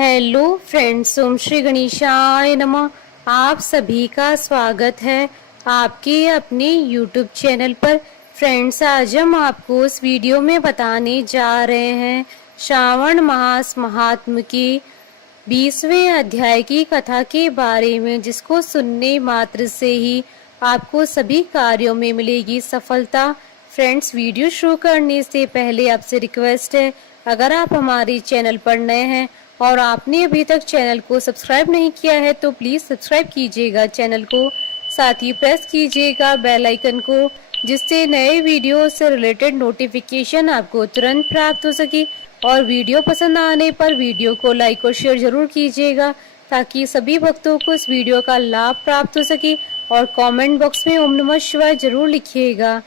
Hello friends, ओम श्री गणेशाय नमः। आप सभी का स्वागत है आपके अपने यूट्यूब चैनल पर। फ्रेंड्स, आज हम आपको इस वीडियो में बताने जा रहे हैं श्रावण मास महात्म के 20वें अध्याय की कथा के बारे में, जिसको सुनने मात्र से ही आपको सभी कार्यों में मिलेगी सफलता। फ्रेंड्स, वीडियो शुरू करने से पहले आपसे रिक्वेस्ट है, अगर आप हमारे चैनल पर नए हैं और आपने अभी तक चैनल को सब्सक्राइब नहीं किया है तो प्लीज सब्सक्राइब कीजिएगा चैनल को, साथ ही प्रेस कीजिएगा बेल आइकन को, जिससे नए वीडियो से रिलेटेड नोटिफिकेशन आपको तुरंत प्राप्त हो सके। और वीडियो पसंद आने पर वीडियो को लाइक और शेयर जरूर कीजिएगा, ताकि सभी भक्तों को इस वीडियो का लाभ प्राप्त हो सके। और कमेंट बॉक्स में ओम नमः शिवाय जरूर लिखिएगा।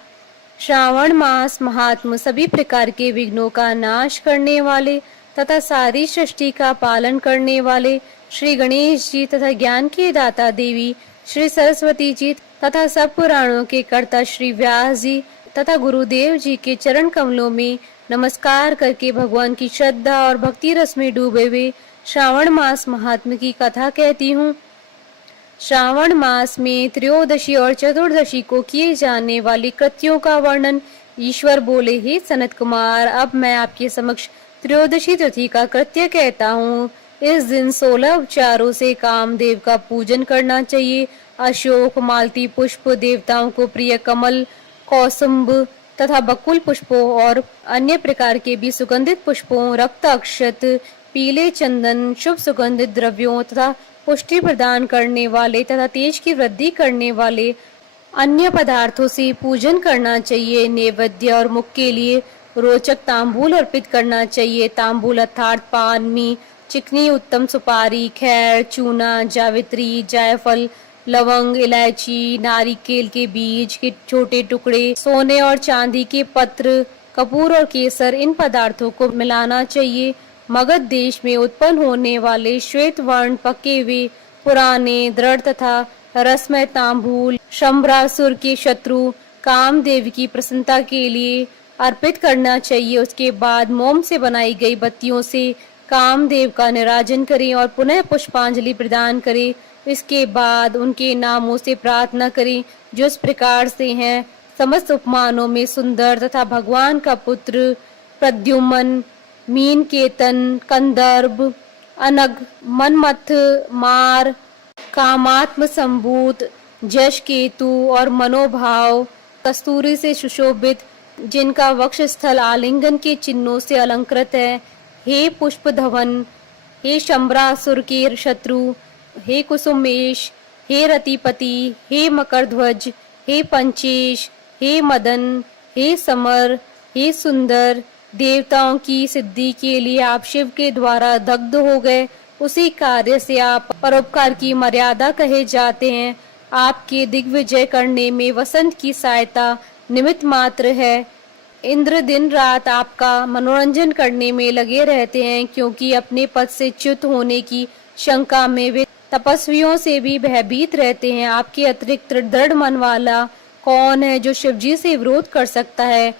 श्रावण मास महात्म सभी प्रकार के विघ्नों का नाश करने वाले तथा सारी सृष्टि का पालन करने वाले श्री गणेश जी तथा ज्ञान के दाता देवी श्री सरस्वती जी तथा सब पुराणों के कर्ता श्री व्यास जी तथा गुरुदेव जी के चरण कमलों में नमस्कार करके भगवान की श्रद्धा और भक्ति रस में डूबे हुए श्रावण मास महात्म की कथा कहती हूँ। श्रावण मास में त्रयोदशी और चतुर्दशी को किए जाने वाली कृत्यों का वर्णन ईश्वर बोले, हे सनत कुमार, अब मैं आपके समक्ष त्रयोदशी तिथि का कृत्य कहता हूँ। इस दिन 16 उपचारों से कामदेव का पूजन करना चाहिए। अशोक, मालती पुष्प, देवताओं को प्रिय कमल, कौसुम्भ तथा बकुल पुष्पों और अन्य प्रकार के भी सुगंधित पुष्पों, रक्त अक्षत, पीले चंदन, शुभ सुगंधित द्रव्यों तथा पुष्टि प्रदान करने वाले तथा तेज की वृद्धि करने वाले अन्य पदार्थों से पूजन करना चाहिए। नैवेद्य और मुख के लिए रोचक तांबूल अर्पित करना चाहिए। तांबूल अर्थात पान में चिकनी उत्तम सुपारी, खैर, चूना, जावित्री, जायफल, लवंग, इलायची, नारिकेल के बीज के छोटे टुकड़े, सोने और चांदी के पत्र, कपूर और केसर, इन पदार्थों को मिलाना चाहिए। मगध देश में उत्पन्न होने वाले श्वेत वर्ण पके हुए पुराने दृढ़ तथा रसमय तांबूल शंभरासुर के शत्रु कामदेव की प्रसन्नता के लिए अर्पित करना चाहिए। उसके बाद मोम से बनाई गई बत्तियों से कामदेव का निराजन करें और पुनः पुष्पांजलि प्रदान करें। इसके बाद उनके नामों से प्रार्थना करें, जो इस प्रकार से हैं। समस्त उपमानों में सुंदर तथा भगवान का पुत्र प्रद्युम्न, मीन केतन, कंदर्भ, अनग, मनमथ, मार, कामात्म संभूत, जश केतु और मनोभाव कस्तूरी से सुशोभित, जिनका वक्ष स्थल आलिंगन के चिन्हों से अलंकृत है। हे पुष्प धवन, हे शंभरासुर के शत्रु, हे कुसुमेश, हे रतिपति, हे मकरध्वज, हे पंचेश, हे मदन, हे समर, हे सुंदर, देवताओं की सिद्धि के लिए आप शिव के द्वारा दग्ध हो गए। उसी कार्य से आप परोपकार की मर्यादा कहे जाते हैं। आपके दिग्विजय करने में वसंत की सहायता निमित्त मात्र है। इंद्र दिन रात आपका मनोरंजन करने में लगे रहते हैं, क्योंकि अपने पद से च्युत होने की शंका में वे तपस्वियों से भी भयभीत रहते हैं। आपके अतिरिक्त दृढ़ मन वाला कौन है जो शिवजी से विरोध कर सकता है?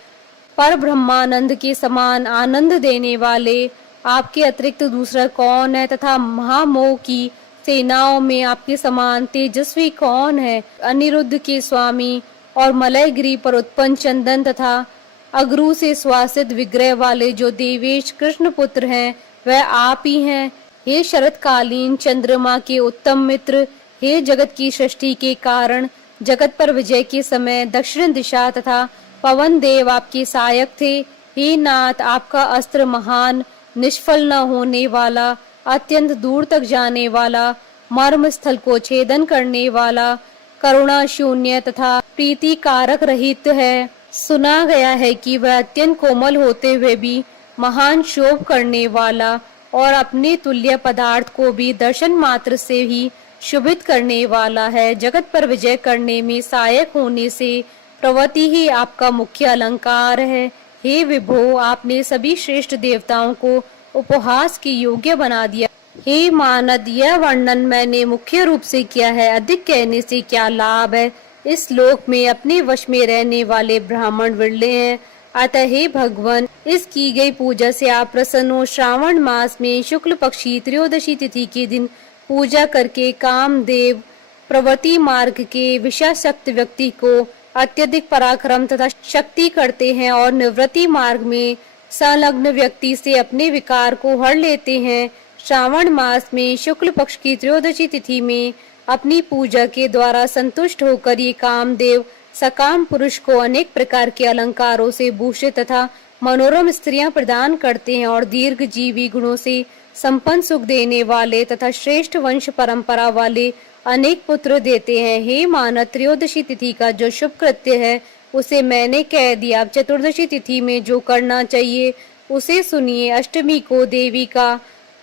पर ब्रह्मानंद के समान आनंद देने वाले आपके अतिरिक्त दूसरा कौन है? तथा महामोह की सेनाओं में आपके समान तेजस्वी कौन है? अनिरुद्ध के स्वामी और मलयगिरी पर उत्पन्न चंदन तथा अगरू से स्वासित विग्रह वाले जो देवेश कृष्ण पुत्र हैं, वह आप ही हैं। हे शरतकालीन चंद्रमा के उत्तम मित्र, हे जगत की सृष्टि के कारण, जगत पर विजय के समय दक्षिण दिशा तथा पवन देव आपके सहायक थे। हे नाथ, आपका अस्त्र महान, निष्फल न होने वाला, अत्यंत दूर तक जाने वाला, मर्म स्थल को छेदन करने वाला, करुणा शून्य तथा प्रीति कारक रहित है। सुना गया है कि वह अत्यंत कोमल होते हुए भी महान शोभ करने वाला और अपने तुल्य पदार्थ को भी दर्शन मात्र से ही शुभित करने वाला है। जगत पर विजय करने में सहायक होने से प्रवृत्ति ही आपका मुख्य अलंकार है। हे विभो, आपने सभी श्रेष्ठ देवताओं को उपहास के योग्य बना दिया। हे मानद, यह वर्णन मैंने मुख्य रूप से किया है, अधिक कहने से क्या लाभ है? इस लोक में अपने वश में रहने वाले ब्राह्मण विरले हैं। अतः हे भगवान, इस की गई पूजा से आप प्रसन्न हो। श्रावण मास में शुक्ल पक्षी त्रयोदशी तिथि के दिन पूजा करके कामदेव प्रवृत्ति मार्ग के विषयासक्त व्यक्ति को अत्यधिक पराक्रम तथा शक्ति करते हैं और निवृत्ति मार्ग में संलग्न व्यक्ति से अपने विकार को हर लेते हैं। श्रावण मास में शुक्ल पक्ष की त्रयोदशी तिथि में अपनी पूजा के द्वारा संतुष्ट होकर ये कामदेव सकाम पुरुष को अनेक प्रकार के अलंकारों से भूषित तथा मनोरम स्त्रियां प्रदान करते हैं और दीर्घ जीवी गुणों से संपन्न सुख देने वाले तथा श्रेष्ठ वंश परंपरा वाले अनेक पुत्र देते हैं। हे मानव, त्रयोदशी तिथि का जो शुभ कृत्य है उसे मैंने कह दिया। अब चतुर्दशी तिथि में जो करना चाहिए उसे सुनिए। अष्टमी को देवी का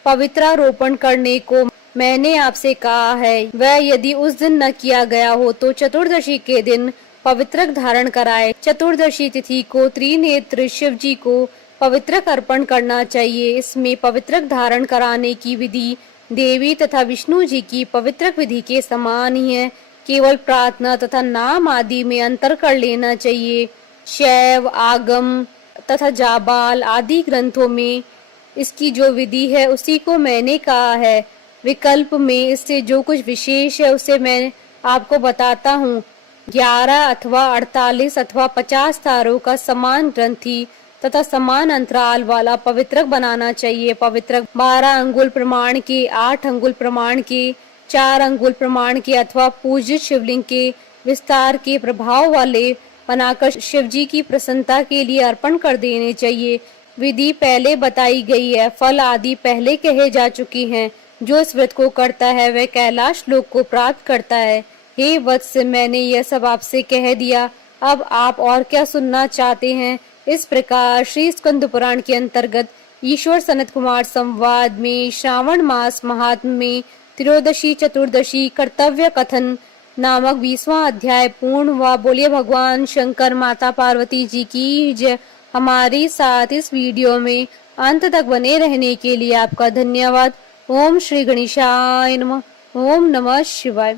पवित्रारोपण करने को मैंने आपसे कहा है। वह यदि उस दिन न किया गया हो तो चतुर्दशी के दिन पवित्रक धारण कराए। चतुर्दशी तिथि को त्रिनेत्र शिव जी को पवित्रक अर्पण करना चाहिए। इसमें पवित्रक धारण कराने की विधि देवी तथा विष्णु जी की पवित्रक विधि के समान ही है। केवल प्रार्थना तथा नाम आदि में अंतर कर लेना चाहिए। शैव, आगम तथा जाबाल आदि ग्रंथों में इसकी जो विधि है उसी को मैंने कहा है। विकल्प में इससे जो कुछ विशेष है उसे मैं आपको बताता हूँ। 11 अथवा 48 अथवा 50 तारों का समान ग्रंथि तथा समान अंतराल वाला पवित्रक बनाना चाहिए। पवित्रक 12 अंगुल प्रमाण के, 8 अंगुल प्रमाण के, 4 अंगुल प्रमाण के अथवा पूजित शिवलिंग के विस्तार के प्रभाव वाले बनाकर शिव जी की प्रसन्नता के लिए अर्पण कर देने चाहिए। विधि पहले बताई गई है, फल आदि पहले कहे जा चुकी हैं। जो इस व्रत को करता है वह कैलाश लोक को प्राप्त करता है। हे वत्स, मैंने यह सब आपसे कह दिया, अब आप और क्या सुनना चाहते हैं? इस प्रकार श्री स्कंद पुराण के अंतर्गत ईश्वर सनत कुमार संवाद में श्रावण मास महात्म्य में त्रयोदशी चतुर्दशी कर्तव्य कथन नामक 20वां अध्याय पूर्ण हुआ। बोलिए भगवान शंकर माता पार्वती जी की जय। हमारे साथ इस वीडियो में अंत तक बने रहने के लिए आपका धन्यवाद। ओम श्री गणेशाय नमः। ओम नमः शिवाय।